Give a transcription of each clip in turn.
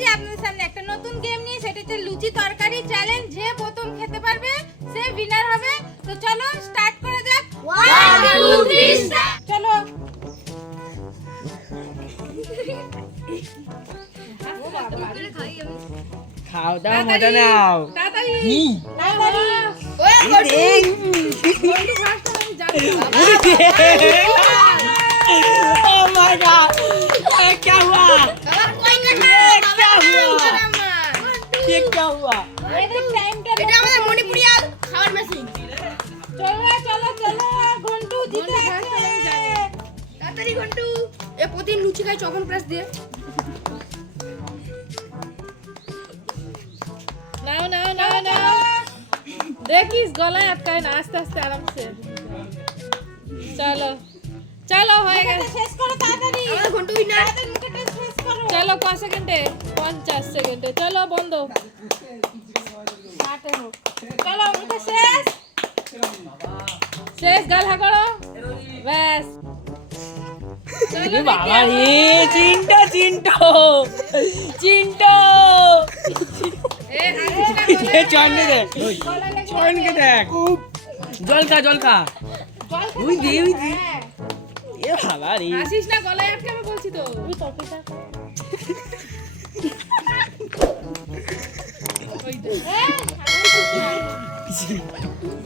এসেছি আপনাদের সামনে একটা নতুন গেম নিয়ে, সেটা হচ্ছে লুচি তরকারি চ্যালেঞ্জ। যে প্রথম খেতে পারবে সে উইনার হবে। তো চলো স্টার্ট করা যাক। 1 2 3 চলো। খাও দাও মজা নাও তাড়াতাড়ি তাড়াতাড়ি। Oh my god! क्या हुआ? ये क्या हुआ? এটা আমাদের মণিপুরিয়া খাওয়ার মেশিন। চলো চলো চলো, ঘন্টু জিতে গেছে। তাড়াতাড়ি ঘন্টু। এ প্রতিদিন লুচি খাই চপন প্রেস দিয়ে। নাও নাও নাও নাও, দেখিস গলায় আটকায় না, আস্তে আস্তে আরামসে। চলো চলো, হয়ে গেছে, শেষ করো তাড়াতাড়ি। আমাদের ঘন্টু উইনার। মুখটা শেষ করো। চলো ক সেকেন্ডে? 50 সেকেন্ডে। চলো বন্ধ। চলো মুখটা শেষ। শেষ, গাল হা করো, ব্যাস। ये बाबा ये चिंटो चिंटो चिंटो ये चॉइन के देख चॉइन के देख जल खा उई दे ये बाबा रे আসিস না, গলায় আটকাবে বলছি তো। ওই তরকারিটা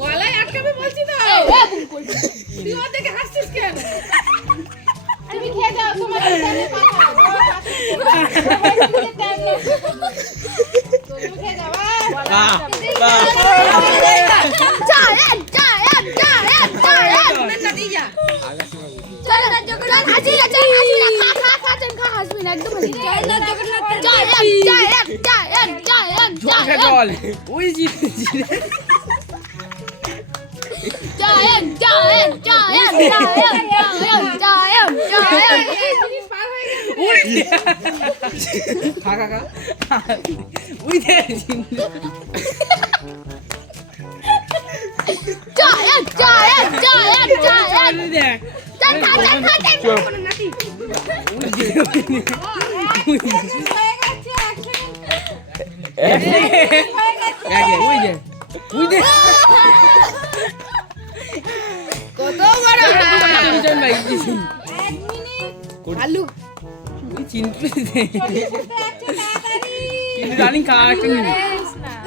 গলায় আটকাবে বলছি তো। তুই ওর দিকে হাসছিস কেন? তুমি খেয়ে যাও, তোমার টাইমে পাঠাও। তুমি খেয়ে যাও। জল ওই জি খা ওই দে আলু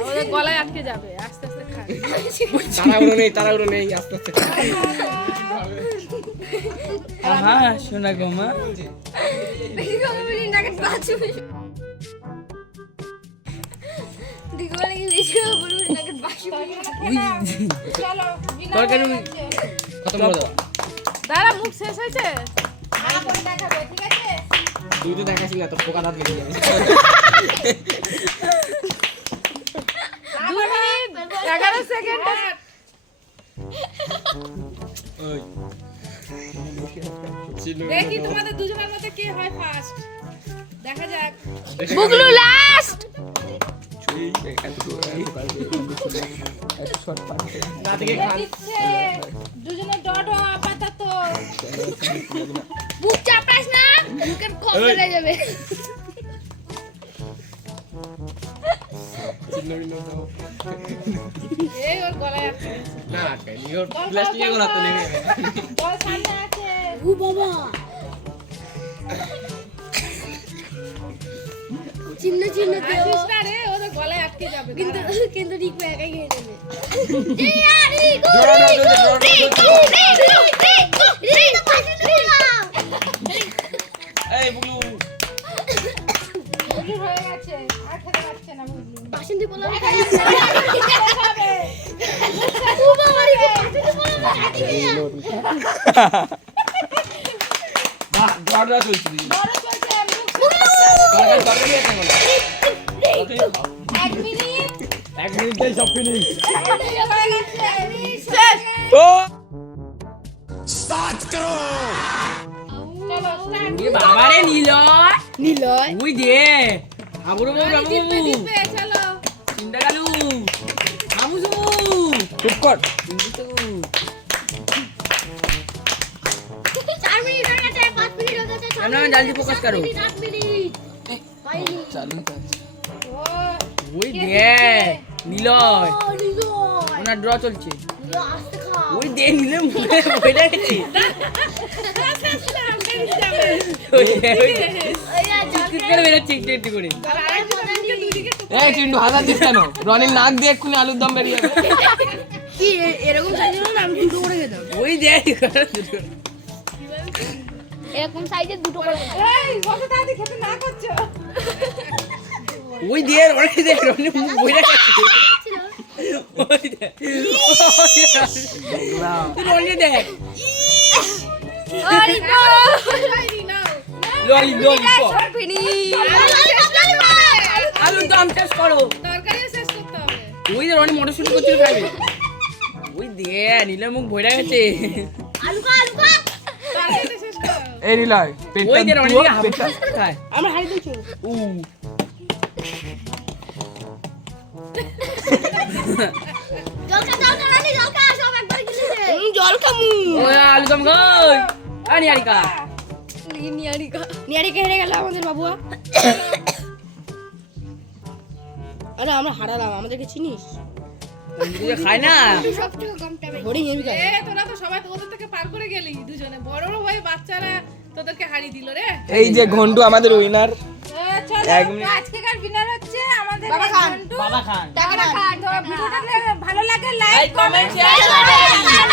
ওদের গলায় আটকে যাবে, আস্তে আস্তে খা। তাড়াহুড়ো নেই আস্তে আস্তে হ্যাঁ শোনা গো মা তরকারি খতম করে দাও। দাঁড়া, মুখ শেষ হয়েছে। ঠিক আছে। তুই তো দেখাস না, তোর পোকা দাঁত লেগে যাবে। 2 মিনিট 11 সেকেন্ড। দেখি তোমাদের দুজনের মধ্যে কে হয় ফার্স্ট, দেখা যাক। বুগলু লাস্ট। দিচ্ছে দুজনে ডট আপাতত। বুক চাপাস না, বুকের কম বেড়ে যাবে। এই ওর গলায় আটকে গেছে। না আটকাইনি, ওর প্লাস্টিকের গলা তো লেগে যাবে। বল সামনে আছে। ও বাবা চিহ্ন চিহ্ন দিও আসিস না রে, ওদের গলায় আটকে যাবে। কিন্তু কিন্তু রিকু একাই খেয়ে নেবে এই বুগলু বুগলু হয়ে গেছে, আর খেতে পারছে না বুগলু। বাসন্তী পোলাও হবে। ও বাবা রিকু বাসন্তী পোলাও দরজা চলছে বড় চলছে, তরকারি আছে এখন 1 মিনিট। 1 মিনিটেই সব ফিনিশ হয়ে গেছে, শেষ। ও চলো স্টার্ট। এ বাবা রে নিলয় নিলয় ওই দে আবুর বাবু বাবু জিতবে জিতবে, চলো। চিন্তা গালু আমু সুমু চুপ কর কিন্তু 4 মিনিট হয়ে গেছে 5 মিনিট হয়ে গেছে আমরা জলদি ফোকাস করো 8 মিনিট চালু কর। ও ওই দেখ নিলয় ও নিলো ওনার ড্র চলছে নিলো আস্তে খা ওই দেখ নিলে মুখে বইটা গেছে ওই দেখ, ওই দেখ। ওই আর চিৎকার করে বেরোচ্ছে একটু একটু করে আর আরেকজনের মুখে দুদিকে এই চিন্টু হাজার দিস কেন রনির নাক দিয়ে এক্ষুনি আলুর দম বেরিয়ে যাবে কি এরকম সাইজের না আমি দুটো করে খেতাম ওই দেখ এরকম সাইজের দুটো করে খা এই কত তাড়াতাড়ি খেতে না করছো ওই দিয়ে রনি দেখ রনি মুখ বইটা গেছে ওই দেখ রনি দেখ আরে না নাও ললি ললি ফিনিশ আলুর দম শেষ করো তরকারিও শেষ করতে হবে ওই যে রনি মটরশুঁটি করছিল খাবে ওই দে নিলে মুখ ভরে গেছে আলু খা তরকারিটা শেষ করো এই নিলয় ওই যে পেটটা রনি ধুয়ো, হাফ পেটটা খায় আমার হাড়ি দিয়েছো উ জল খা রানি জল খা সব একবার গিলেছে জল খামু ওই আলু দম গই আনি আরিকা নিয়ারি কে হেরে গেল আমাদের বাবুয়া আরে আমরা হারালাম আমাদেরকে চিনিস তুই খায় না সব থেকে কম টাইমে হরিং হেমি খাই এ তোরা তো সবাই তো ওদের থেকে পার করে গেলি দুজনে বড় ভাই বাচ্চারা তোদেরকে হারিয়ে দিল রে এই যে ঘন্টু আমাদের উইনার চলো এক মিনিট। আজকেকার উইনার হচ্ছে আমাদের বাবা এই খান। ঘন্টু। বাবা খান বাবা খান। তো ভিডিওটা ভালো লাগে like like comment comment share